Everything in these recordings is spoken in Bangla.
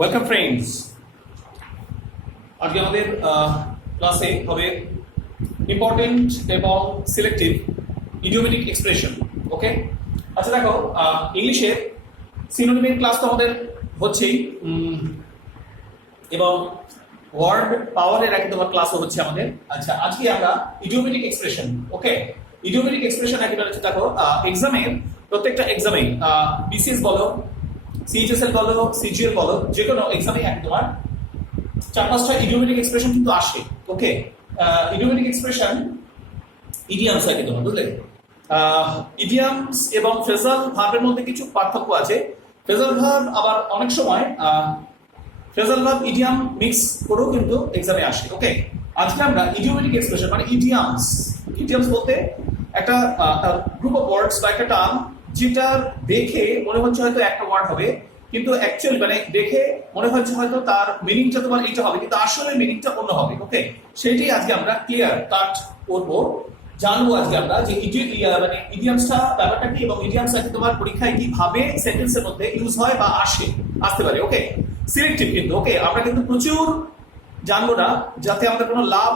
Welcome friends. আজকে আমাদের ক্লাসে হবে ইম্পর্টেন্ট এবং সিলেক্টিভ ইডিওমেটিক এক্সপ্রেশন। ওকে, আচ্ছা দেখো, ইংলিশের সিনোনিমের ক্লাস তো আমাদের হচ্ছেই, এবং ওয়ার্ড পাওয়ারের একই তোমার ক্লাসও হচ্ছে আমাদের। আচ্ছা, আজকে আমরা ইডিওমেটিক এক্সপ্রেশন, ওকে, ইডিওমেটিক এক্সপ্রেশন একেবারে হচ্ছে দেখো এক্সামের প্রত্যেকটা এক্সামে বিসিএস বলো, সিএইচএসএল বলো, সিজিএল বলো, যে কোনো এক্সামে এক তোমার 4-5টা ইডিওমেটিক এক্সপ্রেশন কিন্তু আসে। ওকে, ইডিওমেটিক এক্সপ্রেশন ইডিয়ামস আছে তোমার, বুঝলে? ইডিয়ামস এবং ফ্রেজাল ভার্বের মধ্যে কিছু পার্থক্য আছে। ফ্রেজাল ভার্ব আবার অনেক সময় ফ্রেজাল ভার্ব ইডিয়াম মিক্স করেও কিন্তু এক্সামে আসে। ওকে, আজকে আমরা ইডিওমেটিক এক্সপ্রেশন মানে ইডিয়ামস, ইডিয়ামস বলতে একটা গ্রুপ অফ ওয়ার্ডস বা একটা টার্ম যেটা দেখে মনে হচ্ছে হয়তো একটা ওয়ার্ড হবে, কিন্তু অ্যাকচুয়ালি মানে দেখে মনে হচ্ছে হয়তো তার মিনিংটা তোমার এইটা হবে, কিন্তু আসলে মিনিংটা অন্য হবে। ওকে, সেইটাই আজকে আমরা ক্লিয়ার কাট করবো, জানবো আজকে আমরা যে মানে ইডিয়ামসটা ব্যাপারটা কি, এবং ইডিয়ামসটা তোমার পরীক্ষায় কিভাবে সেন্টেন্সের মধ্যে ইউজ হয় বা আসতে পারে। ওকে, সিলেক্টিভ কিন্তু। ওকে, আমরা কিন্তু প্রচুর জানবো না, যাতে আমাদের কোনো লাভ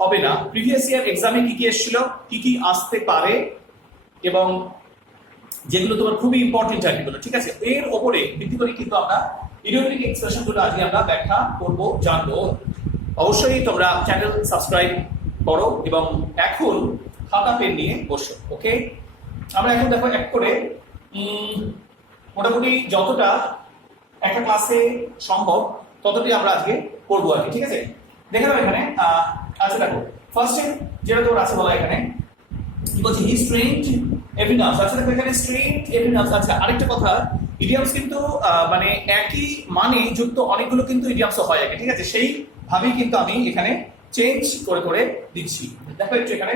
হবে না। প্রিভিয়াস ইয়ার এক্সামে কি কি এসেছিল, কি কি আসতে পারে, এবং যেগুলো তোমার খুবই ইম্পর্টেন্ট টাইপগুলো, ঠিক আছে, এর ওপরে ভিত্তি করে কিন্তু আমরা ইডিওমেটিক এক্সপ্রেশনগুলো আজকে আমরা ব্যাখ্যা করব, জানবো। অবশ্যই তোমরা চ্যানেল সাবস্ক্রাইব করো এবং এখন খাতা পেন নিয়ে বসো। ওকে, আমরা এখন দেখো এক করে মোটামুটি যতটা একটা ক্লাসে সম্ভব ততটাই আমরা আজকে করবো আর কি, ঠিক আছে। দেখে নাও এখানে। আচ্ছা দেখো, ফার্স্টে যেটা তোমার আছে বলা এখানে কি বলছে, হি স্ট্রেঞ্জ এভরি নাউন্স। আচ্ছা দেখো এখানে স্ট্রেঞ্জ এভরি নাউন্স। আচ্ছা, আরেকটা কথা, ইডিয়ামস কিন্তু মানে একই মানে যুক্ত অনেকগুলো কিন্তু ইডিয়ামস হয় আগে, ঠিক আছে, সেই ভাবেই কিন্তু আমি এখানে চেঞ্জ করে করে দিচ্ছি। দেখো একটু এখানে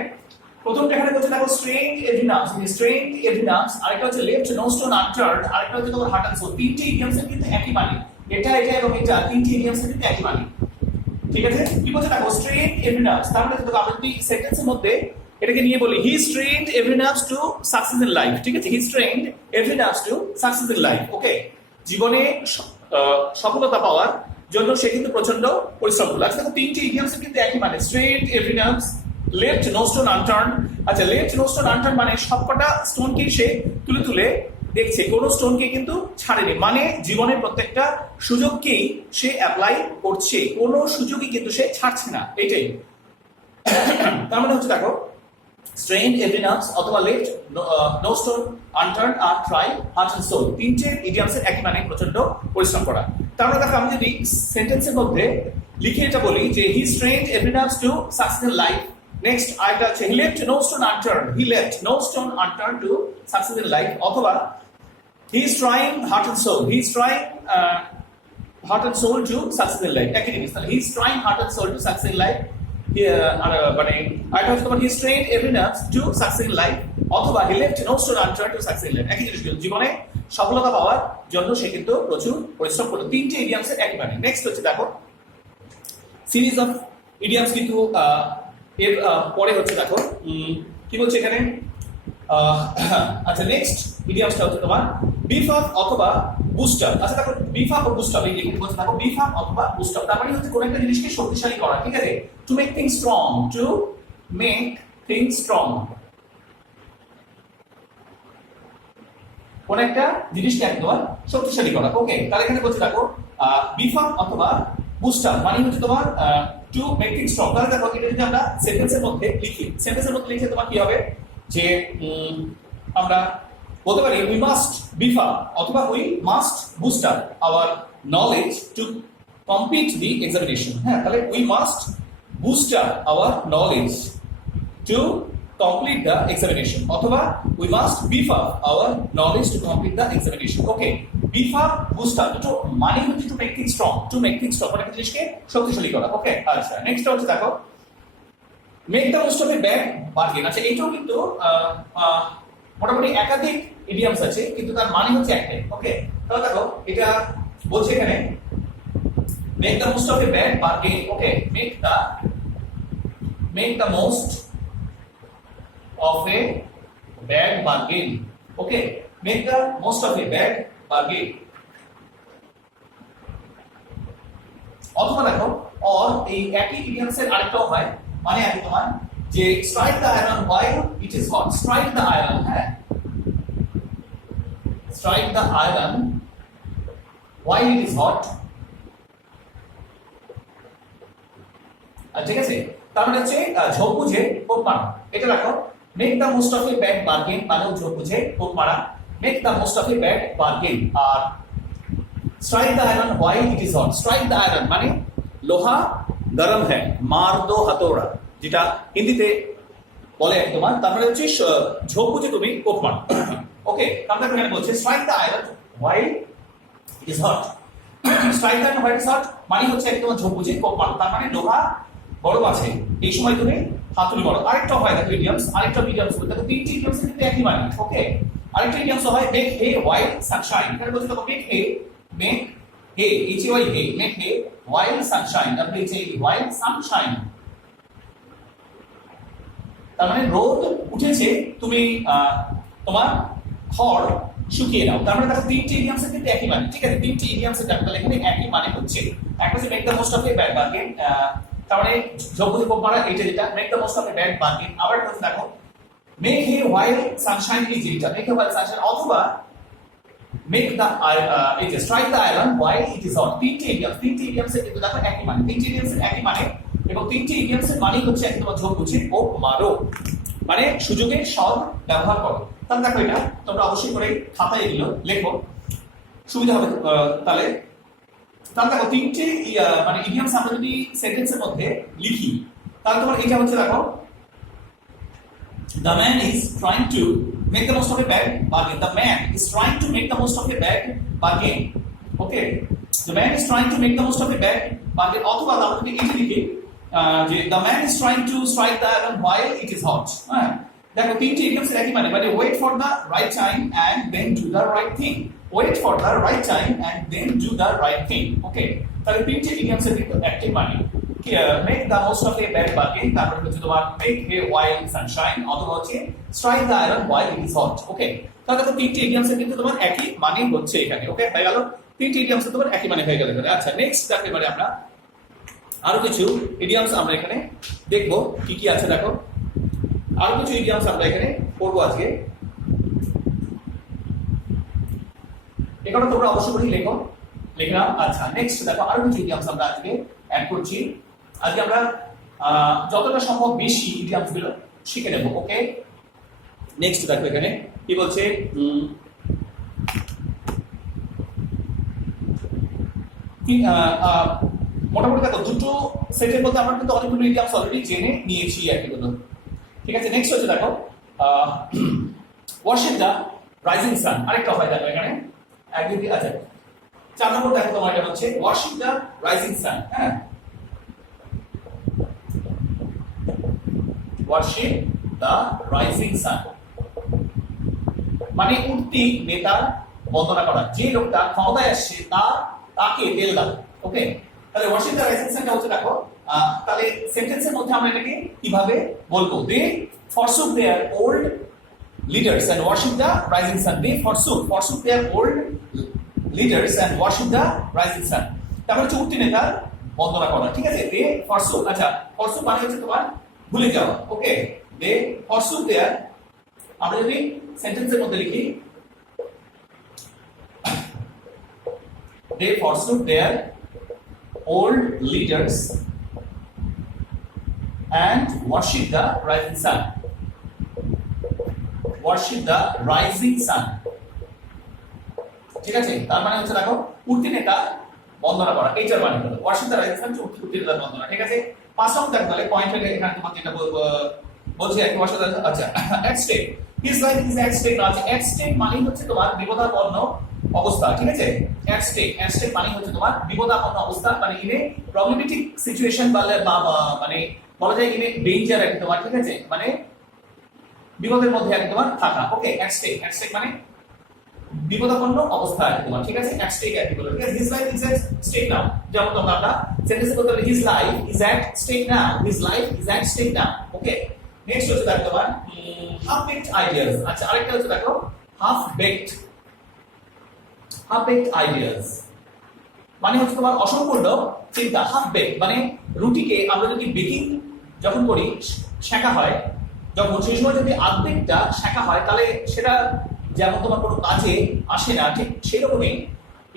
প্রথমটা এখানে বলছে দেখো strange every nouns, strange every nouns, আরেকটা হচ্ছে লেফট নো স্টোন আনটার্নড, আরেকটা হচ্ছে তোমার হার্ট এন্ড সোল। তিনটে ইডিয়ামসের কিন্তু একই মানে, এটা এটা এবং এটা, তিনটে ইডিয়ামসের কিন্তু একই মানে, ঠিক আছে। কি বলছে দেখো স্ট্রেঞ্জ এভরি নাউন্স, তার মানে দেখো আমরা যদি সেন্টেন্সের মধ্যে এটাকে নিয়ে বলি he strained every nerves to success in life, ঠিক আছে, he strained every nerves to success in life. Okay, জীবনে সফলতা পাওয়ার জন্য সে কিন্তু প্রচন্ড পরিশ্রম করলো। আচ্ছা দেখো তিনটি ইডিয়ামস কিন্তু একই মানে, strained every nerves, left no stone unturned. আচ্ছা, লেফট নো স্টোন আনটার্নড মানে সবকটা স্টোনকে সে তুলে তুলে দেখছে, কোনো স্টোনকে কিন্তু ছাড়েনি, মানে জীবনের প্রত্যেকটা সুযোগকেই সে অ্যাপ্লাই করছে, কোনো সুযোগই কিন্তু সে ছাড়ছে না, এইটাই। তার মানে হচ্ছে দেখো স্ট্রেন্ড এভরি নার্ভস অথবা লেফট নো স্টোন আনটার্নড আর ট্রাই হার্ট এন্ড সোল, তিনটে ইডিয়ামসের একই মানে প্রচন্ড পরিশ্রম করা। তার মানে দেখো আমি যদি সেন্টেন্সের মধ্যে লিখে এটা বলি যে he strained every nerves to success in life, next আরেকটা আছে he left no stone unturned, he left no stone unturned to success in life, অথবা he is trying heart and soul, he is trying heart and soul to success in life, একই জিনিস। তাহলে he is trying heart and soul to success in life, মানে আরেকটা হচ্ছে তোমার he strained every nerves to success in life, অথবা he left no stone unturned to success in life, একই জিনিস। জীবনে সফলতা পাওয়ার জন্য সে কিন্তু প্রচুর পরিশ্রম করলো, তিনটে ইডিয়ামসের একই মানে। নেক্সট হচ্ছে দেখো সিরিজ অফ ইডিয়ামস, কিন্তু এর পরে হচ্ছে দেখো কি বলছে এখানে। আচ্ছা, নেক্সট ইডিয়ামসটা হচ্ছে তোমার বিফ আপ অথবা বুস্ট আপ। আচ্ছা দেখো বিফ আপ ও বুস্ট আপ, এই বলছে দেখো বিফ আপ অথবা বুস্ট আপ, তার মানে হচ্ছে কোন একটা জিনিসকে শক্তিশালী করা, ঠিক আছে, two make things strong, to make things strong, কোন একটা জিনিসকে একদম শক্তিশালী করা। ওকে, তাহলে এখানে বলছে দেখো বিফ আপ অথবা বুস্ট আপ মানে হচ্ছে তোমার টু মেক থিংস স্ট্রং। তাহলে দেখো এটা যদি আমরা সেন্টেন্সের মধ্যে লিখি, সেন্টেন্সের মধ্যে লিখে তোমার কি হবে যে আমরা বলতে পারি উই মাস্ট বিফ আপ অথবা we must boost up our knowledge to complete the examination. হ্যাঁ, তাহলে we must boost up our knowledge to complete the examination, অথবা we must beef up our knowledge to complete the examination. Okay, beef up boost up দুটো মানে হচ্ছে to make things strong, to make things strong মানে একটা জিনিসকে শক্তিশালী করা। ওকে, আচ্ছা নেক্সট হচ্ছে দেখো make the most of a bad bargain. আচ্ছা, এইটাও কিন্তু মোটামুটি একাধিক ইডিয়ামস আছে, কিন্তু তার মানে হচ্ছে একটাই। ওকে, তাহলে দেখো এটা বলছে এখানে make the most of a bad bargain. Okay, make the most of a bad bargain. Okay, make the most of a bad bargain. অথবা দেখো অর এই একই ইডিয়ামসের আরেকটাও হয়, মানে একই তোমার যে strike the iron while it is hot, strike the iron, হ্যাঁ, strike the iron while it is hot. ঠিক আছে, তার মানে হচ্ছে ঝোঁক বুঝে কোপ মারা, এটা রাখো। Make the most of a bad bargain মানেও ঝোঁক বুঝে কোপ মারা, make the most of a bad bargain. আর strike the iron while it is hot, strike the iron মানে লোহা গরম হ্যাঁ, মার দো হাতোড়া, যেটা হিন্দিতে বলে তোমার, তারপরে হচ্ছে ঝোঁক বুঝে তুমি কোপ মারো। ওকে, তারপরে এখানে বলছে strike the iron while it is hot, strike the iron while is hot মানে হচ্ছে একদম ঝোঁক বুঝে কোপ মারো, তার মানে লোহা গরম আছে এই সময় তুমি হাতুড়ি মারো। আরেকটা হয় দেখো ইডিয়ামস, আরেকটা ইডিয়ামস দেখো, তিনটি ইডিয়ামস কিন্তু একই মানে। ওকে, আরেকটা ইডিয়ামস হয় মেক হে হোয়াইল সানশাইন, এখানে বলছে দেখো make hay, make hay H Y hay, make hay while sunshine, W H A while sunshine, তার মানে রোদ উঠেছে তুমি তোমার খড় শুকিয়ে নাও। তার মানে দেখো তিনটি ইডিয়ামসের কিন্তু একই মানে। ঠিক আছে, তিনটি ইডিয়ামসের ক্যাপিটাল এখানে একই মানে হচ্ছে। একটা হচ্ছে make the most of a bad bargain, তার মানে ঝোঁক বুঝে কোপ মারা, এটা যেটা make the most of a bad bargain. আবার বলছে দেখো make hay while Sunshine is যেটা, মেক হে হোয়াইল সানশাইন, অথবা মেক দ্য এই যে strike the iron while it is hot. তিনটি ইডিয়ামসের কিন্তু দেখো একই মানে, তিনটি ইডিয়ামসের একই মানে, এবং তিনটি ইডিয়ামসের মানে হচ্ছে একদম ঝোঁক বুঝে কোপ মারো, মানে সুযোগের সদ ব্যবহার করো। তাহলে দেখো এটা তোমরা অবশ্যই করে খাতায় এগুলো লেখো, সুবিধা হবে তাহলে। তাহলে দেখো তিনটি মানে ইডিয়ামস আমরা যদি সেন্টেন্সের মধ্যে লিখি, তাহলে তোমার এটা হচ্ছে দেখো the man is trying to make the most of a bad bargain, the man is trying to make the most of a bad bargain. Okay, the man is trying to make the most of a bad bargain, অথবা আমরা যদি এটা লিখি যে the man is trying to strike the iron while it is hot, হ্যাঁ, দেখো তিনটি ইডিয়ামস একই মানে, মানে wait for the right time and then do the right thing, wait for the right time and then do the right thing. ওকে, তাহলে তিনটি ইডিয়ামস এর কিন্তু একই মানে, make the most of a bad bargain, তারপর হচ্ছে তোমার make hay while sunshine, অথবা হচ্ছে strike the iron while it is hot. ওকে, তাহলে দেখো তিনটি ইডিয়ামস এর কিন্তু তোমার একই মানে হচ্ছে এখানে। ওকে, হয়ে গেল তিনটি ইডিয়ামস এর তোমার একই মানে হয়ে গেল এখানে। আচ্ছা, নেক্সট দেখো এবারে আমরা আরো কিছু ইডিয়ামস আমরা এখানে দেখবো কি কি আছে। দেখো আরো কিছু ইডিয়ামস আমরা এখানে পড়বো আজকে, এখানে তোমরা অবশ্যই করে লেখো, লিখলাম। আচ্ছা, নেক্সট দেখো আরো কিছু ইডিয়ামস আমরা আজকে অ্যাড করছি। আজকে আমরা যতটা সম্ভব বেশি ইডিয়ামস গুলো শিখে নেব। ওকে, নেক্সট দেখো এখানে কি বলছে, মোটামুটি দেখো দুটো সেটের মধ্যে আমরা কিন্তু অনেকগুলো ইডিয়ামস অলরেডি জেনে নিয়েছি আর কি। ঠিক আছে, নেক্সট হচ্ছে দেখো ওয়ার্শিপ দ্য রাইজিং সান, আরেকটা হয় দেখো এখানে একদিন। আচ্ছা, 4 নম্বর দেখো তোমার এটা হচ্ছে ওয়ার্শিপ দ্য রাইজিং সান, হ্যাঁ, ওয়ার্শিপ দ্য রাইজিং সান মানে উঠতি নেতার বন্দনা করা, যে লোকটা ক্ষমতায় আসছে তাকে তেল দাও। ওকে, তাহলে ওয়ার্শিপ দ্য রাইজিং সানটা হচ্ছে দেখো, তাহলে সেন্টেন্সের মধ্যে আমরা এটাকে কিভাবে বলবো, they forsook their old leaders and worship the rising sun, they forsook their old leaders and worship the rising sun, তারপর হচ্ছে উঠতি নেতার বন্দনা করা। ঠিক আছে, দে ফরসুক, আচ্ছা ফরসুক মানে হচ্ছে তোমার ভুলে যাওয়া। ওকে, দে ফরসুক দেয়ার, আমরা যদি সেন্টেন্সের মধ্যে লিখি দে forsook there old leaders and worship the rising sun, worship the rising sun। ঠিক আছে, তার মানে হচ্ছে দেখো উঠতি নেতা বন্দনা করা, এইটার মানে হলো worship the rising sun, উঠতি নেতা বন্দনা। ঠিক আছে, 5 নম্বর দেখো তাহলে পয়েন্ট হলে এখানে তোমার যেটা বলছি এক বছর। আচ্ছা, at stake, his life is at stake, আছে at stake মানে হচ্ছে তোমার বিপদাপন্ন অবস্থা। ঠিক আছে, at stake মানে হচ্ছে তোমার বিপদাপন্ন অবস্থা, মানে ইনে প্রবলেমেটিক সিচুয়েশন মানে বলা যায় ইনে ডেঞ্জার আর তোমার। ঠিক আছে, মানে বিপদের মধ্যে আর তোমার থাকা। ওকে, at stake মানে বিপদাপন্ন অবস্থা আর তোমার। ঠিক আছে, at stake আর কি বলে। ঠিক আছে, his life is at stake now, যেমন তোমরা আমরা সেন্টেন্সে বলতে পারি his life is at stake now, his life is at stake now। Okay, next হচ্ছে দেখো তোমার half baked ideas। আচ্ছা, আরেকটা হচ্ছে দেখো half baked ideas, মানে হচ্ছে তোমার অসম্পূর্ণ চিন্তা, হাফ বেক মানে রুটিকে আমরা যদি বেকিং যখন করি সেঁকা হয়, যখন সেই সময় যদি আর্ধেকটা সেঁকা হয় তাহলে সেটা যেমন তোমার কোনো কাজে আসে না, ঠিক সেই রকমই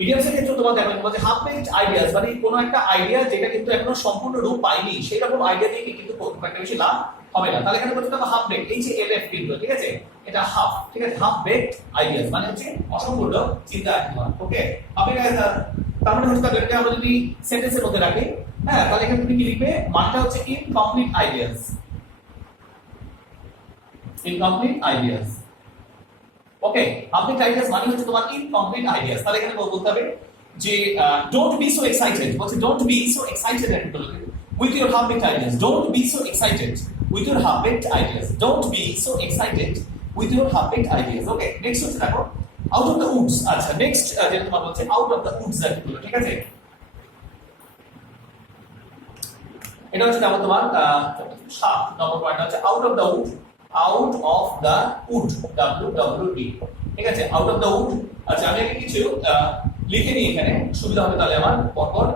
ইডিয়ামসের ক্ষেত্রে তোমার দেখবেন যে হাফ বেকড আইডিয়াস মানে কোনো একটা আইডিয়া যেটা কিন্তু এখনো সম্পূর্ণ রূপ পায়নি সেই রকম আইডিয়া দিয়ে কিন্তু খুব একটা বেশি লাভ হবে না। তাহলে এখানে বলতে হবে হাফ বেকড, এই যে এলএফ কিন্তু, ঠিক আছে, এটা হাফ, ঠিক আছে, হাফ বেকড আইডিয়াস মানে হচ্ছে অসম্পূর্ণ চিন্তা একদম। ওকে, আপনি তার মানে হচ্ছে তাদেরকে আমরা যদি সেন্টেন্সের মধ্যে রাখি, হ্যাঁ, তাহলে এখানে তুমি কি লিখবে, মানটা হচ্ছে ইনকমপ্লিট আইডিয়াস, ইনকমপ্লিট আইডিয়াস। ওকে, কমপ্লিট আইডিয়াস মানে হচ্ছে তোমার ইনকমপ্লিট আইডিয়াস। তাহলে এখানে বলতে হবে যে ডোন্ট বি সো এক্সাইটেড, বলছে don't be so excited with your half baked ideas, don't be so excited with your half baked ideas, don't be so excited with your half baked ideas. Okay, next হচ্ছে দেখো আউট অফ দ্য উডস। আচ্ছা, নেক্সট যেটা তোমার বলছে আউট অফ দ্য উডস, ঠিক আছে, এটা হচ্ছে যেমন তোমার 7 নম্বর পয়েন্ট হচ্ছে out of the would, out of the would, WWD, ঠিক আছে, আউট অফ দ্য উড। আচ্ছা, আমি এখানে কিছু লিখে নিই, এখানে সুবিধা হবে তাহলে আমার পরপর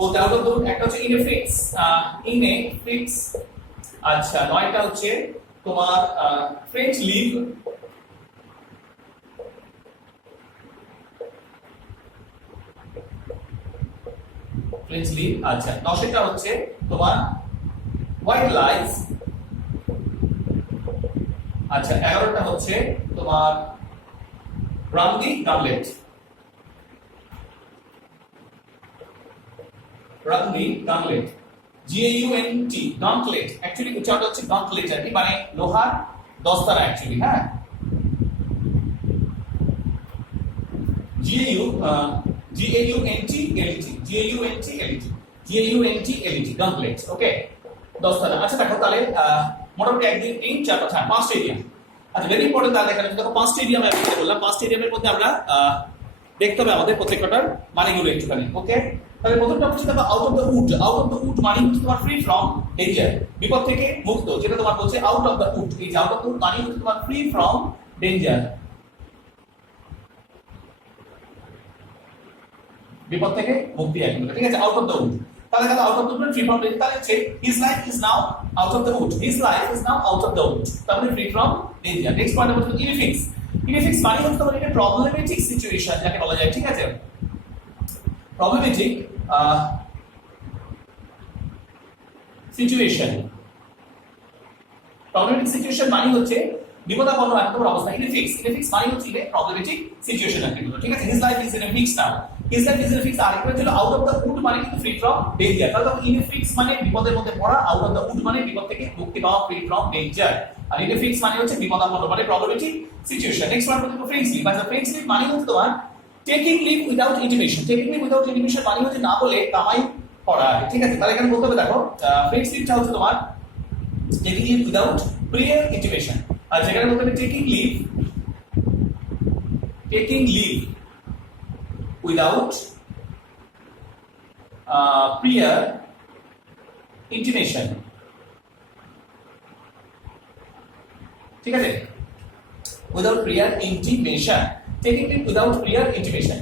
বলতে। আউট অফ দ্য উড একটা হচ্ছে in a fix, in a fix. আচ্ছা, 9টা হচ্ছে তোমার ফ্রেঞ্চ লিভ, ফ্রেঞ্চ লিভ। আচ্ছা, 10টা হচ্ছে তোমার হোয়াইট লাইস। আচ্ছা, 11টা হচ্ছে তোমার ব্রাউনি গামলেট, ব্রাউনি গামলেট, GAUNT, গন্টলেট, অ্যাকচুয়ালি উচ্চারণ হচ্ছে গন্টলেট আর কি, মানে লোহার দস্তানা অ্যাকচুয়ালি, হ্যাঁ, GAUNTLET, গন্টলেট। ওকে, দস্তানা। আচ্ছা দেখো তাহলে মোটামুটি একদিন 3 4 5 এরিয়া। আচ্ছা, ভেরি ইম্পর্টেন্ট। তাহলে এখানে দেখো 5টা এরিয়া আমি আপনাদের বললাম, 5টা এরিয়ার মধ্যে আমরা দেখতে হবে আমাদের প্রত্যেকটার মানেগুলো একটুখানি। ওকে, তাহলে প্রথমটা হচ্ছে দেখো out of the would. Out of the wood মানে হচ্ছে তোমার ফ্রি ফ্রম ডেঞ্জার, বিপদ থেকে মুক্ত, যেটা তোমার বলছে আউট অফ দ্য উড। এই যে আউট অফ দ্য উড মানে হচ্ছে তোমার ফ্রি ফ্রম ডেঞ্জার, বিপদ থেকে মুক্তি একদম, ঠিক আছে, আউট অফ দ্য উড। তাহলে দেখো out of the wood free from danger, তাহলে হচ্ছে his life is now out of the wood, his life is now out of the wood, তাহলে free from danger. Next point হচ্ছে ইনফিক্স। ইনফিক্স মানে হচ্ছে তোমার একটা প্রবলেমেটিক সিচুয়েশন যাকে বলা যায়, ঠিক আছে, প্রবলেমেটিক সিচুয়েশন। প্রবলেমেটিক সিচুয়েশন মানে হচ্ছে বিপদাপন্ন একটা অবস্থা। ইনফিক্স, ইনফিক্স মানে হচ্ছে প্রবলেমেটিক সিচুয়েশন একদম, ঠিক আছে, his life is in a fix now, his life is in a fix. আর একটা হলো আউট অফ দ্য উড মানে কিন্তু ফ্রি ফ্রম ডেঞ্জার। তাহলে ইনফিক্স মানে বিপদের মধ্যে পড়া, আউট অফ দ্য উড মানে বিপদ থেকে মুক্তি পাওয়া, free from danger. R infix মানে হচ্ছে বিপদাপন্ন মানে প্রবলেমেটিক সিচুয়েশন। নেক্সট ওয়ান হচ্ছে ফ্রেঞ্চ লিভ। আচ্ছা, ফ্রেঞ্চ লিভ মানে হচ্ছে তোমার taking live without intimation. Taking live without intimation মানে হচ্ছে না বলে কামাই করা, ঠিক আছে। তাহলে এখানে বলতে হবে দেখো ফ্রেঞ্চ লিভটা হচ্ছে তোমার টেকিং লিভ উইদাউট প্রিয়ার ইন্টিমেশন। আর যেখানে বলতে হবে টেকিং লিভ উইদাউট প্রিয়ার ইন্টিমেশন, ঠিক আছে, উইদাউট প্রিয়ার ইন্টিমেশন, টেকিং লিভ উইদাউট প্রিয়ার ইন্টিমেশন,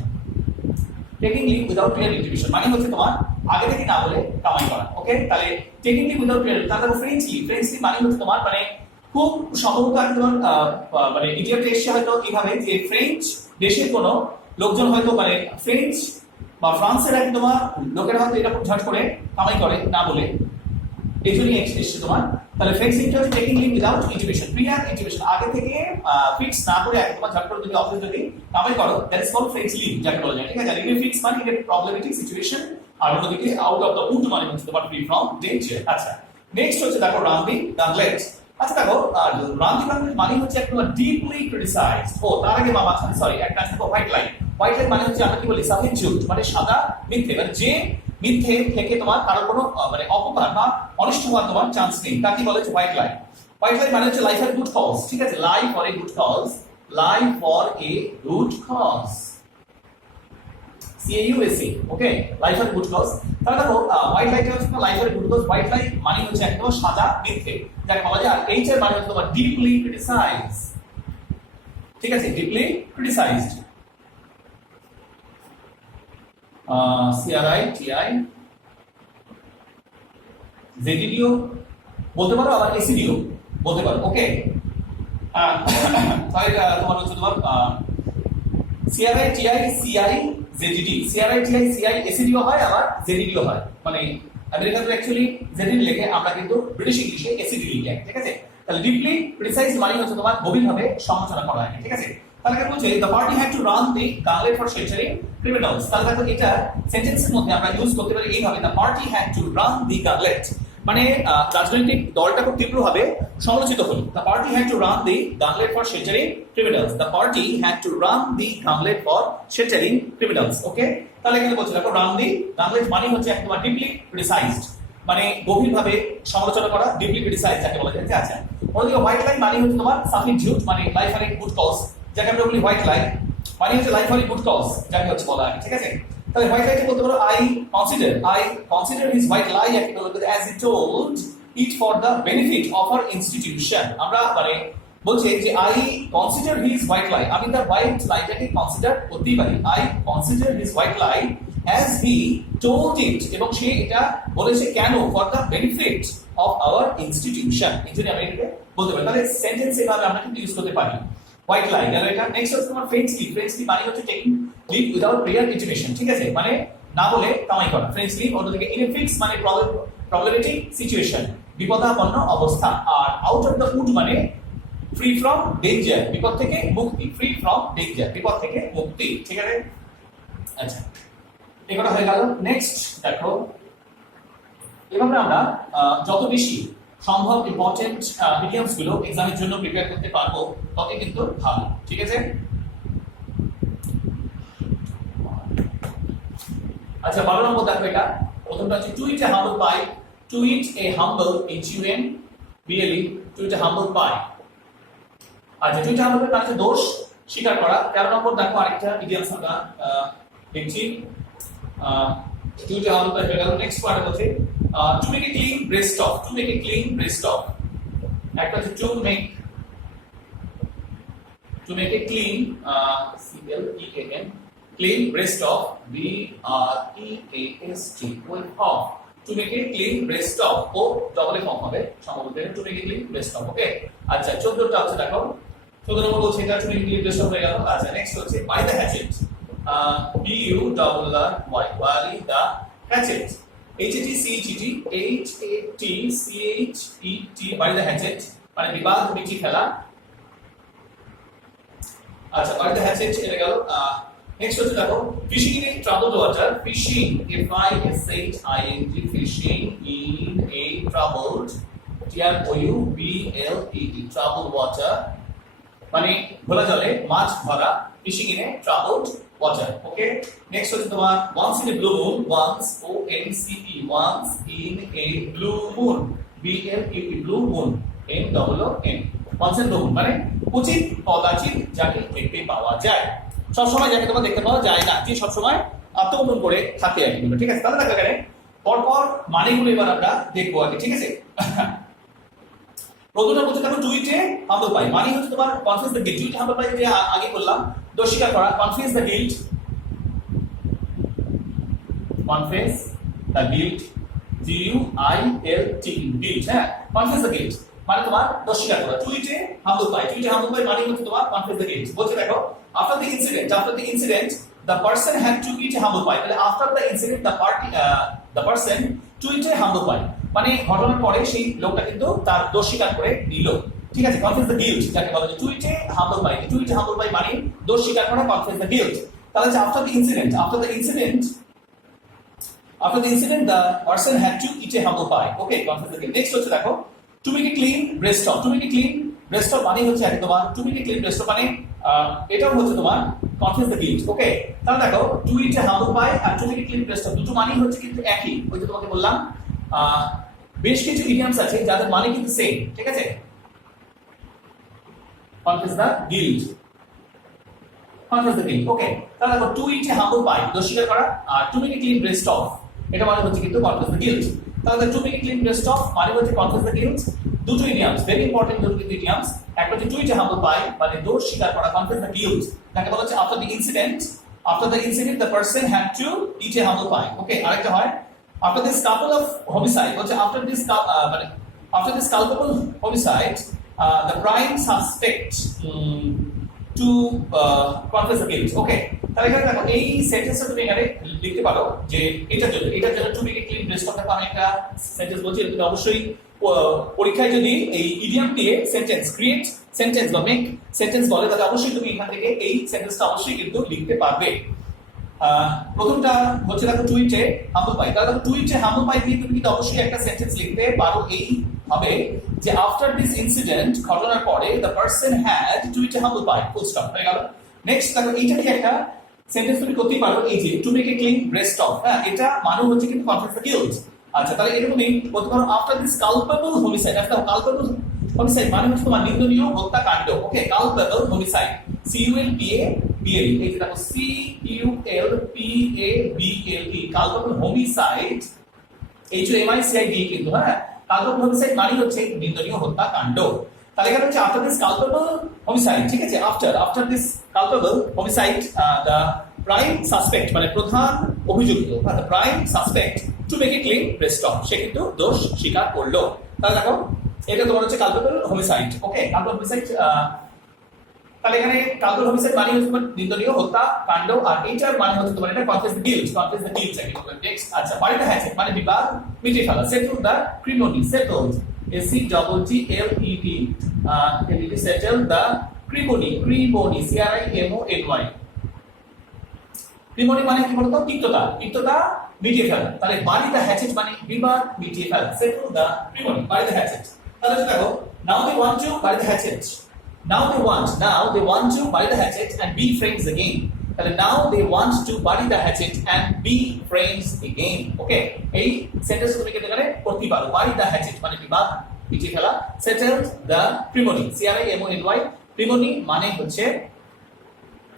টেকিং লিভ উইদাউট প্রিয়ার ইন্টিমেশন মানে হচ্ছে তোমার আগে থেকে না বলে কামাই করা। ওকে, তাহলে টেকিং লিভ উইদাউট প্রিয়ার, তাহলে ফ্রেঞ্চ লিভ মানে হচ্ছে তোমার মানে খুব সম্ভবত একজন মানে ইডিয়ামটা এসে হয়তো এইভাবে যে ফ্রেঞ্চ দেশের কোনো লোকজন হয়তো মানে ফ্রেঞ্চ বা ফ্রান্সের এক তোমার লোকেরা হয়তো এরকম ঝট করে কামাই করে না বলে, এই জন্যই এসছে তোমার। তাহলে ফ্রেঞ্চ লিভটা হচ্ছে টেকিং লিভ উইদাউট ইন্টিমেশন, প্রিয়ার ইন্টিমেশন, আগে থেকে ফিক্স না করে আগে তোমার ঝট করে যদি অফিস যদি কামাই করো, that is called French leave যাকে বলা যায়, ঠিক আছে। ইন ফিক্স মানে ইন প্রবলেমেটিক সিচুয়েশন, আর অন্যদিকে আউট অফ দ্য উড মানে হচ্ছে তোমার ফ্রি ফ্রম ডেঞ্জার। আচ্ছা, নেক্সট হচ্ছে দেখো রাউন্ডিং গামলেট। আচ্ছা দেখো রাউন্ডিং গামলেট মানে হচ্ছে একটা ডিপলি ক্রিটিসাইজড। ও তার আগে বাবা সরি একটা আছে হোয়াইট লাইন। হোয়াইট লাইন মানে হচ্ছে আমরা কি বলি সাবস্টিটিউট, মানে সাদা মিথ্যে, মানে যে মিথ্যে থেকে তোমার কারো কোনো মানে অপকার বা অনিষ্ট হওয়ার তোমার চান্স নেই, তাকে বলা হচ্ছে হোয়াইট লাইন। হোয়াইট লাইন মানে হচ্ছে life for a good cause, ঠিক আছে, life for a good cause, life for a good cause, CAUSE, okay, life for a good cause. তাহলে দেখো হোয়াইট লাইট হচ্ছে life for a good cause, white light মানে হচ্ছে একদম সাদা মিথ্যে যাকে বলা যায়। আর এইচ এর মানে হচ্ছে তোমার ডিপলি ক্রিটিসাইজ, ঠিক আছে, deeply criticised. CRI TI ZDO বলতে পারো, আবার ACDO বলতে পারো। ওকে, তাহলে তোমার হচ্ছে তোমার CRI TI CI ZDD, CRI TI CI ACDO হয়, আবার ZDO হয়। মানে আমেরিকাতে অ্যাকচুয়ালি ZDD লেখে, আমরা কিন্তু ব্রিটিশ ইংলিশে ACD লিখি, ঠিক আছে? তাহলে ডিপলি প্রিসাইজ মানে হচ্ছে তোমার গভীরভাবে সমালোচনা করা হয়, ঠিক আছে? তাহলে কি বলছে, the party had to run the gauntlet for sheltering criminals. তাহলে দেখো এটা সেন্টেন্সের মধ্যে আমরা ইউজ করতে পারি এইভাবে, the party had to run the gauntlet, মানে রাজনৈতিক দলটা খুব তীব্রভাবে সমালোচিত হলো। The party had to run the gauntlet for sheltering criminals, the party had to run the gauntlet for sheltering criminals. Okay, তাহলে এখানে বলছে দেখো রান দি গার্লেট মানে হচ্ছে একদম ডিপলি ক্রিটিসাইজড, মানে গভীরভাবে সমালোচনা করা, ডিপলি ক্রিটিসাইজ যাকে বলা যায়। আচ্ছা, ওদিকে হোয়াইট লাইন মানে হচ্ছে তোমার সাবস্টিটিউট, মানে লাইফ আর এ গুড কজ, যাকে আমরা বলি হোয়াইট লাইন মানে হচ্ছে লাইফ আর এ গুড কজ যাকে হচ্ছে বলা হয়, ঠিক আছে? তাহলে হোয়াইট লাইন বলতে পারো I consider his white lie as he told it for the benefit of our institution. আমরা মানে বলছে যে আই কনসিডার হিজ হোয়াইট লাই, আমি তার হোয়াইট লাইটাকে কনসিডার করতেই পারি। I consider his white lie as he told it, এবং সে এটা বলেছে কেন, for the benefit of our institution, এই জন্য আমি এটাকে বলতে পারি। তাহলে সেন্টেন্স এভাবে আমরা কিন্তু ইউজ করতে পারি হোয়াইট লাই। আর এটা নেক্সট হচ্ছে তোমার ফ্রেঞ্চলি, ফ্রেঞ্চলি মানে হচ্ছে টেকিং লিভ উইদাউট প্রিয়ার ইন্টিমেশন, ঠিক আছে? মানে না বলে কামাই করা। ফ্রেঞ্চলি অন্যদিকে ইন এ ফিক্স মানে প্রবলেমেটিক সিচুয়েশন, বিপদাপন্ন অবস্থা। আর আউট অফ দ্য উড মানে ফ্রি ফ্রম ডেঞ্জার, বিপদ থেকে মুক্তি, ফ্রি ফ্রম ডেঞ্জার, বিপদ থেকে মুক্তি, ঠিক আছে? আচ্ছা, এটা হয়ে গেল। নেক্সট দেখো, এভাবে আমরা যত বেশি সম্ভব ইম্পর্টেন্ট মিডিয়ামস গুলো এক্সামের জন্য প্রিপেয়ার করতে পারবো তত কিন্তু ভালো, ঠিক আছে? আচ্ছা, 12 নম্বর দেখো, এটা প্রথমটা হচ্ছে টু ইট এ হাম্বল পাই, টু ইট এ হাম্বল HUMBLE, টু ইট এ হাম্বল পাই। আচ্ছা, টু ইট এ হাম্বল পাই মানে দোষ স্বীকার করা। 13 নম্বর দেখো আরেকটা ইডিয়ামস আমরা দেখছি, টু ইট এ হাম্বল পাই হয়ে গেল। নেক্সট পার্ট হচ্ছে to make a clean breast of, to make a clean breast of. একটা হচ্ছে to make a clean CLEAN, clean breast of BREAST with of, to make a clean breast of, ও ডবল এ ফর্ম হবে সম্ভবত, to make a clean breast of. Okay, আচ্ছা 14টা হচ্ছে দেখো, 14 নম্বর বলছে এটা to make a clean breast of হয়ে গেল। আচ্ছা, নেক্সট হচ্ছে by the hatchet, BURRY, bury the hatchet, HATCHET bury the hatchet মানে বিবাদ মিটি ফেলা। আচ্ছা, বাই দ্য হ্যাচেট এটা গেল। নেক্সট হচ্ছে দেখো fishing in a troubled water, fishing FISHING, fishing in a troubled TROUBLED, troubled water মানে খোলা জলে মাছ ধরা, fishing in a troubled water. Okay, next হচ্ছে তোমার once in a blue moon, once ONCE, once in a blue moon, BLUE, blue moon, MOON, once in a blue moon মানে উচিত কদাচিৎ যাকে দেখতে পাওয়া যায়, সবসময় যাকে তোমার দেখতে পাওয়া যায় না, যে সবসময় আত্মগোপন করে থাকে আর কি, ঠিক আছে? তাহলে দেখো এখানে পরপর মানেগুলো এবার আমরা দেখবো আর কি, ঠিক আছে? প্রথমটা বলতে দেখো টু ইট এ হাম্বল পাই মানে হচ্ছে তোমার কনফেস দ্য গিল্ট, টু ইট হাম্বল পাই যে আগে বললাম দোষ স্বীকার করা, confess the guilt, confess the guilt, GUILT, guilt, হ্যাঁ, কনফেস দ্য গিল্ট মানে তোমার দোষ স্বীকার করা। টু ইট এ হাম্বল পাই, টু ইট এ হাম্বল পাই মানে হচ্ছে তোমার কনফেস দ্য গিল্ট। বলছে দেখো after the incident the person had to eat a humble pie, তাহলে after the incident the person to eat a humble pie মানে ঘটনার পরে সেই লোকটা কিন্তু তার দোষ স্বীকার করে নিল, ঠিক আছে? কনফেস দ্য গিল্ট যাকে বলা হয় টু ইট এ হাম্বল পাই, টু ইট এ হাম্বল পাই মানে দোষ স্বীকার করা, কনফেস দ্য গিল্ট। তাহলে after the incident the person had to eat a humble pie, okay, confess the guilt. Next হচ্ছে দেখো to make a clean breast of, to make a clean breast of মানে হচ্ছে একদম to make a clean breast of মানে এটাও হচ্ছে তোমার confess the guilt, ওকে? তাহলে দেখো to eat a humble pie R to make a clean breast of দুটো মানে হচ্ছে কিন্তু একই, ওই যে তোমাকে বললাম বেশ কিছু ইডিয়ামস আছে যাদের মানে কিন্তু সেম, ঠিক আছে? confess the guilt, confess the guilt, ওকে? তাহলে দেখো to eat a humble pie দোষ স্বীকার করা, আর to make a clean breast of এটা মানে হচ্ছে কিন্তু confess the guilt। তাহলে to make a clean breast of মানে হচ্ছে confess the guilt, দুটো ইডিয়ামস ভেরি ইম্পর্টেন্ট, দুটো কিন্তু ইডিয়ামস। একটা হচ্ছে to eat a humble pie মানে দোষ স্বীকার করা, confess the guilt, যাকে বলা হচ্ছে after the incident after the incident the person had to eat a humble pie. Okay, আরেকটা হয় after this couple of homicide, হচ্ছে after this culpable homicide, the prime suspect to confess the guilt. Okay, তাহলে এখানে দেখো এই সেন্টেন্সটা তুমি এখানে লিখতে পারো যে এটার জন্য to make it clean best করতে আমি একটা সেন্টেন্স বলছি, তুমি অবশ্যই পরীক্ষায় যদি এই ইডিয়াম দিয়ে সেন্টেন্স ক্রিয়েট সেন্টেন্স বা মেক সেন্টেন্স বলে তাহলে অবশ্যই তুমি এখান থেকে এই সেন্টেন্সটা অবশ্যই কিন্তু লিখতে পারবে। প্রথমটা হচ্ছে দেখো টুইটে হাম্বল পাই, তাহলে দেখো টুইটে হাম্বল পাই দিয়ে তুমি কিন্তু অবশ্যই একটা সেন্টেন্স লিখতে পারো, এই হবে যে আফটার দিস ইনসিডেন্ট, ঘটনার পরে the person had to it A humble pi, full stop হয়ে গেল। নেক্সট দেখো এইটা দিয়ে একটা সেন্টেন্স তুমি করতেই পারো, এই যে two make a clean breast of, হ্যাঁ এটা মানে হচ্ছে কিন্তু কনফেস দ্য গিল্ট। আচ্ছা তাহলে এটা তুমি বলতে পারো আফটার দিস কালপেবল হোমিসাইড, একটা কালপেবল হোমিসাইড মানে হচ্ছে তোমার নিন্দনীয় হত্যাকাণ্ড। ওকে, কালপেবল হোমিসাইড, CULPABLE, এই যে দেখো CULPABLE, কালপেবল হোমিসাইড, HOMICID কিন্তু, হ্যাঁ কালপেবল হোমিসাইড মানে হচ্ছে নিন্দনীয় হত্যাকাণ্ড। তাহলে এখানে হচ্ছে আফটার দিস কালপেবল হোমিসাইড, ঠিক আছে, after this culpable homicide the prime suspect মানে প্রধান অভিযুক্ত, the prime suspect to make a clean breast of, সে কিন্তু দোষ স্বীকার করলো। তাহলে দেখো এটা তোমার হচ্ছে culpable homicide. Okay, culpable homicide, তাহলে এখানে কালপেবল হোমিসাইড মানে হচ্ছে নিন্দনীয় হত্যাকাণ্ড, আর এইটার মানে হচ্ছে তোমার এটা কনফেস দ্য গিল্ট, নেক্সট। আচ্ছা, বাড়িতে হ্যাচেট মানে বিবাদ মিটিয়ে ফেলা, settle the acrimony, settled SETTLED, settle the acrimony, CRIMONY, acrimony মানে কি বলতো, তিক্ততা মিটিয়ে ফেলা। তাহলে বাড়ি দ্য হ্যাচেট মানে বিবাদ মিটিয়ে ফেলা, সেটল দ্য ক্রিমনি, বাড়ি দ্য হ্যাচেট। তাহলে দেখো নাও দে ওয়ান্ট টু বাড়ি the hatchet, now they want to bury the hatchet and be friends again. তাহলে now they want to bury the hatchet and be friends again. ওকে, এই সেন্টেন্স তুমি কিন্তু এখানে করতে পারো, bury the hatchet মানে বিবাদ মিটিয়ে ফেলা, settled the crimony, CRIMONY, crimony মানে হচ্ছে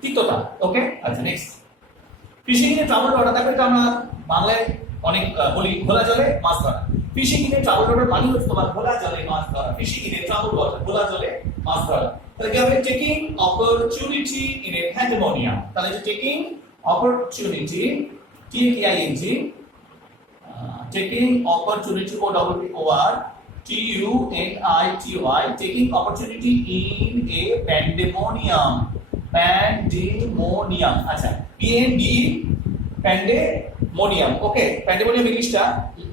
তিক্ততা। ওকে, আচ্ছা next, fishing in a trouble water, দেখো এটা আমরা বাংলায় অনেক বলি ঘোলা জলে মাছ ধরা। Fishing in a trouble water মানে হচ্ছে তোমার ঘোলা জলে মাছ ধরা, fishing in a trouble water, ঘোলা জলে মাছ ধরা। তাহলে কি হবে, taking opportunity in a pandemonium, তাহলে যে taking opportunity, TAKING, taking opportunity, OPPORTUNITY, taking opportunity in a pandemonium, আচ্ছা PND প্যান্ডেমোনিয়াম। ওকে, প্যান্ডেমোনিয়াম ইংলিশটা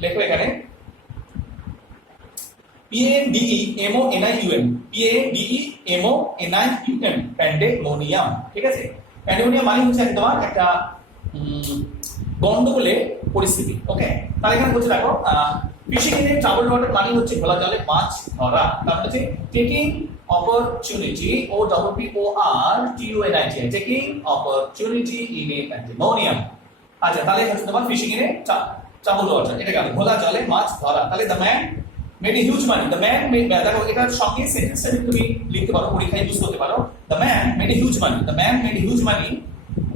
লেখো এখানে PANDEMONIUM, প্যান্ডেমোনিয়াম, ঠিক আছে। প্যান্ডেমোনিয়াম মানে হচ্ছে তোমার একটা গন্ডগোলের পরিস্থিতি। ওকে, তাহলে এখানে বলছে দেখো fishing in a trouble water মানে হচ্ছে ঘোলা জলে মাছ ধরা, তার মানে হচ্ছে taking opportunity, OPPORTUNITY, taking opportunity in a pandemonium. আচ্ছা, তাহলে হচ্ছে তোমার fishing in a trouble water, এটা গেল ঘোলা জলে মাছ ধরা। তাহলে the man made a huge money, the man made, দেখো এটার সঙ্গে সেন্টেন্সটা তুমি লিখতে পারো, পরীক্ষায় ইউজ করতে পারো, the man made a huge money, the man made a huge money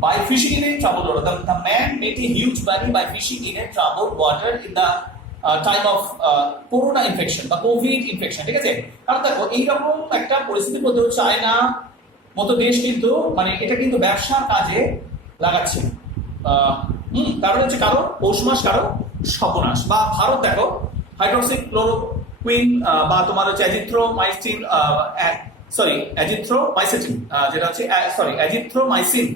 by fishing in a troubled water, the man made a huge money by fishing in a troubled water in the time of corona infection বা কোভিড ইনফেকশন, ঠিক আছে। কারণ দেখো এইরকম একটা পরিস্থিতির মধ্যে চায়না মতো দেশ কিন্তু মানে এটা কিন্তু ব্যবসার কাজে লাগাচ্ছে, কারণ হচ্ছে কারো পৌষ মাস কারো সর্বনাশ। বা ভারত দেখো হাইড্রোক্সি ক্লোরোকুইন বা তোমার হচ্ছে অ্যাজিথ্রোমাইসিন, যেটা হচ্ছে অ্যাজিথ্রোমাইসিন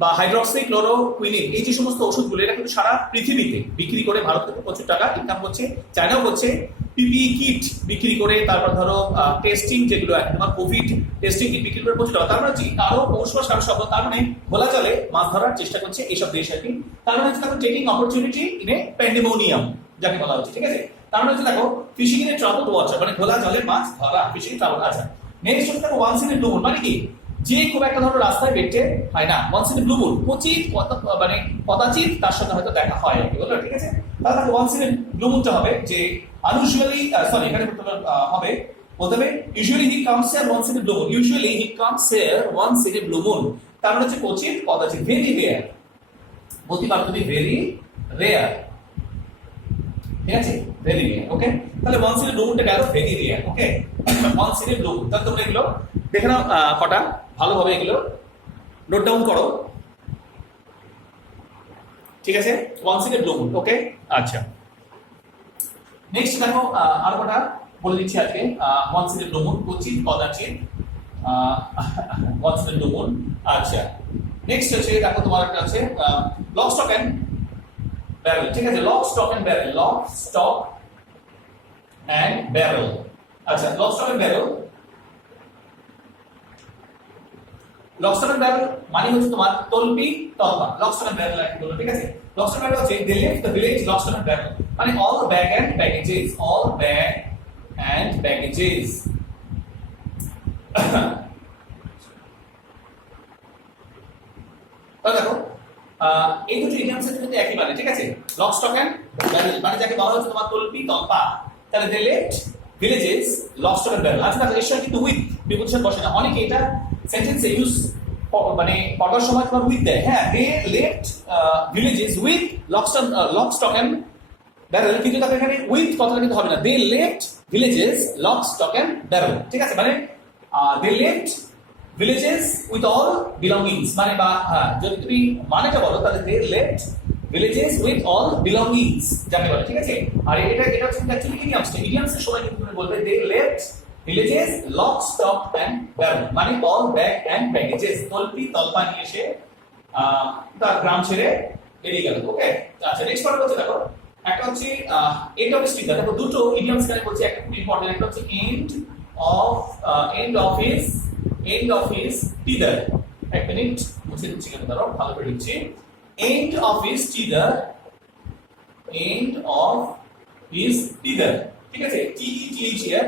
বা হাইড্রোক্সি ক্লোরোকুইনিন, এই যে সমস্ত ওষুধগুলো এটা কিন্তু সারা পৃথিবীতে বিক্রি করে ভারত থেকে প্রচুর টাকা ইনকাম করছে। চায়নাও করছে PPE কিট বিক্রি করে, তারপর ধরো টেস্টিং যেগুলো তোমার কোভিড টেস্টিং কিট বিক্রি করে প্রচুর টাকা। তার মানে কারো পৌষ মাস কারো সর্বনাশ, তার মানে ঘোলা জলে মাছ ধরার চেষ্টা করছে এইসব দেশ আর কি। তার মানে হচ্ছে দেখো taking opportunity in a pandemonium যাকে বলা হচ্ছে, ঠিক আছে। তার মানে হচ্ছে দেখো fishing in a troubled water মানে ঘোলা জলে মাছ ধরা, ফিশিং ট্রাবল। আচ্ছা নেক্সট হচ্ছে দেখো once in a blue moon মানে কি, যে খুব একটা ধরো রাস্তায় বেটে হয় না, once in a blue moon, মানে কদাচিৎ তার সাথে হয়তো দেখা হয় আর কি, বললো, ঠিক আছে। তাহলে দেখো ওয়ান্স ইন এ ব্লু মুনটা হবে যে আনইউজুয়ালি, সরি এখানে হবে বলতে হবে usually he comes here once in a blue moon, usually he comes here once in a blue moon, তার মানে হচ্ছে কচিৎ কদাচিৎ, ভেরি রেয়ার, বলতে পারো তুমি ভেরি রেয়ার, ঠিক আছে, ভেরি রেয়ার। ওকে, তাহলে ওয়ান্স ইন এ ব্লু মুনটা গেল very rare. Okay, once in a blue moon, তাহলে তোমরা এগুলো দেখে নাও কটা ভালোভাবে, এগুলো নোট ডাউন করো। ঠিক আছে, one sited blue moon. Okay, আচ্ছা নেক্সট দেখো আর কটা বলে দিচ্ছি আজকে। ওয়ান সিটেড ব্লু মুন কোচিন কদাচিৎ, ওয়ান সিটেড ব্লু মুন। আচ্ছা নেক্সট হচ্ছে দেখো তোমার একটা আছে লক স্টক এন্ড ব্যারেল। ঠিক আছে, lock stock and barrel, lock stock and barrel. আচ্ছা lock stock and barrel, lock stock and barrel মানে হচ্ছে তোমার তলপি তলপা। লক স্টক এন্ড ব্যারেল কি বলবো? ঠিক আছে, লক স্টক এন্ড ব্যারেল হচ্ছে they left the village lock stock and barrel, মানে all bag and baggages, all bag and baggages. তাহলে দেখো এই দুটো ইডিয়ামসের কিন্তু একই মানে। ঠিক আছে, লক স্টক এন্ড ব্যারেল মানে যাকে বলা হচ্ছে তোমার তলপি তলপা। তাহলে they left villages lock stock and barrel. আচ্ছা দেখো এর সাথে কিন্তু উইথ প্রিপোজিশন বসে না, অনেকে এটা সেন্টেন্সে ইউজ মানে পড়ার সময় তোমার উইথ দেয়। হ্যাঁ, they left villages with lock stock and barrel, কিন্তু তাকে এখানে উইথ কথাটা কিন্তু হবে না, they left villages lock stock and barrel. ঠিক আছে, মানে they left villages with all belongings, মানে বা হ্যাঁ যদি তুমি মানেটা বলো তাহলে they left villages with all belongings যাকে বলে। ঠিক আছে, আর এটা হচ্ছে অ্যাকচুয়ালি ইডিয়ামস। ইডিয়ামসের সময় কিন্তু তুমি বলবে they left villages lock stock and barrel, মানে অল ব্যাগ এন্ড ব্যাগেজেস, তলপি তলপা নিয়ে এসে তার গ্রাম ছেড়ে বেরিয়ে গেল। ওকে, আচ্ছা নেক্সট পার্ট হচ্ছে দেখো একটা হচ্ছে এন্ড অফ স্পিচ। দেখো দুটো ইডিয়ামস এখানে বলছি, একটা খুব ইম্পর্টেন্ট, একটা হচ্ছে এন্ড অফ হিজ টিদার। এক মিনিট মুছে দিচ্ছি কেন, ধরো ভালো করে দিচ্ছি। And of his teether, and of his teether. ঠিক আছে, TETHER,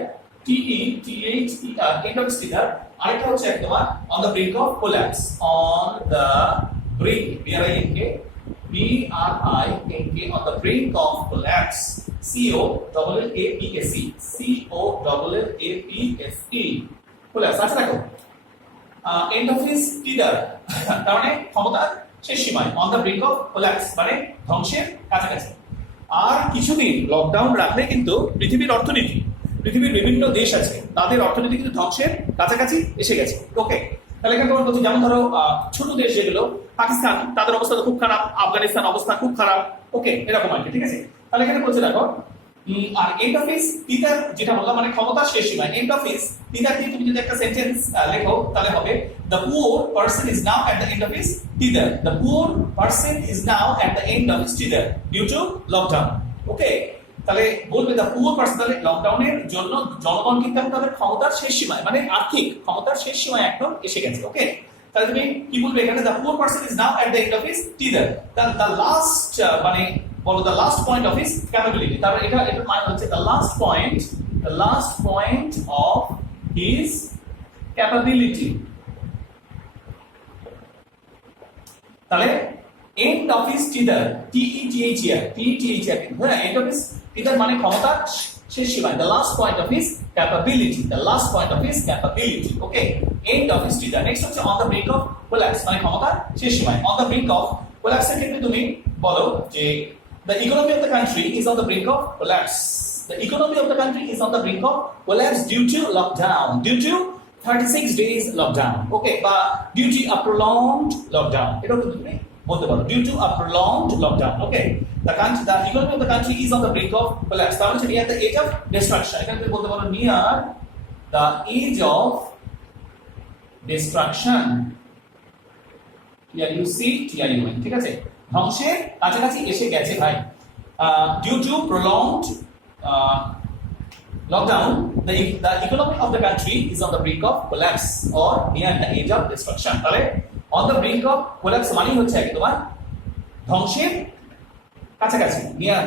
end of টিদার। আরেকটা হচ্ছে তোমার on the brink of collapse, on the brink, BRINK, on the brink of collapse, COLLAPSE, collapse। আচ্ছা দেখো end of his টিদার তার মানে ক্ষমতার শেষ সীমায়, on the brink of collapse মানে ধ্বংসের কাছাকাছি। আর কিছুদিন লকডাউন রাখলে কিন্তু পৃথিবীর বিভিন্ন দেশ আছে, তাদের অর্থনীতি কিন্তু ধ্বংসের কাছাকাছি এসে গেছে। ওকে, তাহলে এখানে তোমার বলছি যেমন ধরো ছোট দেশ যেগুলো, পাকিস্তান তাদের অবস্থা তো খুব খারাপ, আফগানিস্তান অবস্থা খুব খারাপ। ওকে, এরকম আর কি। ঠিক আছে, তাহলে এখানে বলছে দেখো আর এন্ড অফ হিজ টিদার যেটা বললাম মানে ক্ষমতার শেষ সীমা, এন্ড অফ হিজ টিদার দিয়ে তুমি যদি একটা সেন্টেন্স লেখো তাহলে হবে the poor person is now at the end of his tether, the poor person is now at the end of his tether due to lockdown. Okay, তাহলে বলবে দ্য পুয়ার পারসন, তাহলে লকডাউনের জন্য জনগণ কিন্তু তাদের ক্ষমতার শেষ সীমায়, মানে আর্থিক ক্ষমতার শেষ সীমায় একদম এসে গেছে। ওকে, তাহলে তুমি কি বলবে এখানে the poor person is now at the end of his tether, the last মানে বলো the last point of his capability. তাহলে এটার মানে হচ্ছে the last point of his capability. তাহলে and of his tether, TETHER, হ্যাঁ এন্ড অফ হিজ টিদার মানে ক্ষমতার শেষ সীমায়, the last point of his capability, the last point of his capability. Okay, and of his tether. Next হচ্ছে on the brink of collapse মানে ক্ষমতার শেষ সীমায়। On the brink of collapse এর ক্ষেত্রে তুমি বলো যে the economy of the country is on the brink of collapse, the economy of the country is on the brink of collapse due to lockdown, due to 36 days lockdown. Okay, বা due to a prolonged lockdown, এটা কিন্তু তুমি বলতে পারো due to a prolonged lockdown. Okay, the economy of the country is on the brink of collapse, তার মানে near the edge of destruction। এখানে তুমি বলতে পারো near the edge of destruction, here you see TRUN। ঠিক আছে, ধ্বংসের কাছাকাছি এসে গেছে ভাই। Due to prolonged lockdown the economy of the country is on the brink of collapse or near the edge of destruction। তাহলে on the brink of collapse মানে হচ্ছে কি তোমার ধ্বংসের কাছাকাছি, near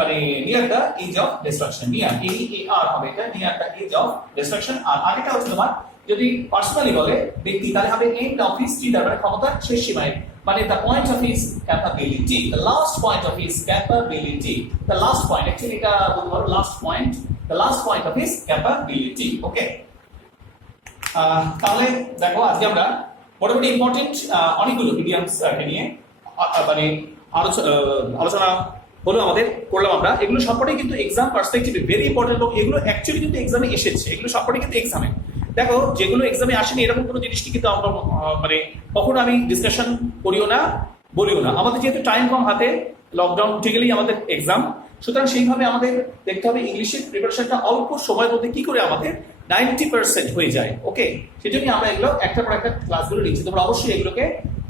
the edge of destruction, near EAR হবে এটা, near the edge of destruction। আর আগেটা হচ্ছে তোমার যদি পার্সোনালি বলে ব্যক্তি তাহলে হবে end of his টিদার মানে ক্ষমতার শেষ সীমায়, মানে the point of his capability, the last point of his capability, the last point, actually এটা বলতে পারো last point, the last point of his capability। ওকে, তাহলে দেখো আজকে আমরা মোটামুটি ইম্পর্টেন্ট অনেকগুলো ইডিয়ামস নিয়ে মানে আলোচনা হলো আমাদের, করলাম আমরা। এগুলো সবকটাই কিন্তু এক্সাম পার্সপেক্টিভে ভেরি ইম্পর্টেন্ট এবং এগুলো অ্যাকচুয়ালি কিন্তু এক্সামে এসেছে, এগুলো সবকটাই কিন্তু এক্সামে। দেখো যেগুলো এক্সামে আসেনি এরকম কোনো জিনিসটি কিন্তু আমরা মানে কখনো আমি ডিসকাশন করিও না, বলিও না। আমাদের যেহেতু টাইম কম হাতে, লকডাউন উঠে গেলেই আমাদের এক্সাম, সুতরাং সেইভাবে আমাদের দেখতে হবে ইংলিশের প্রিপারেশনটা অল্প সময়ের মধ্যে কি করে আমাদের 90% হয়ে যায়। ওকে, সেজন্য আমরা এগুলো একটার পর একটা ক্লাসগুলো নিচ্ছি। তোমরা অবশ্যই এগুলোকে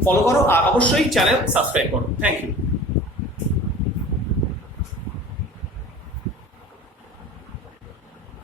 ফলো করো আর অবশ্যই চ্যানেল সাবস্ক্রাইব করো। Thank you.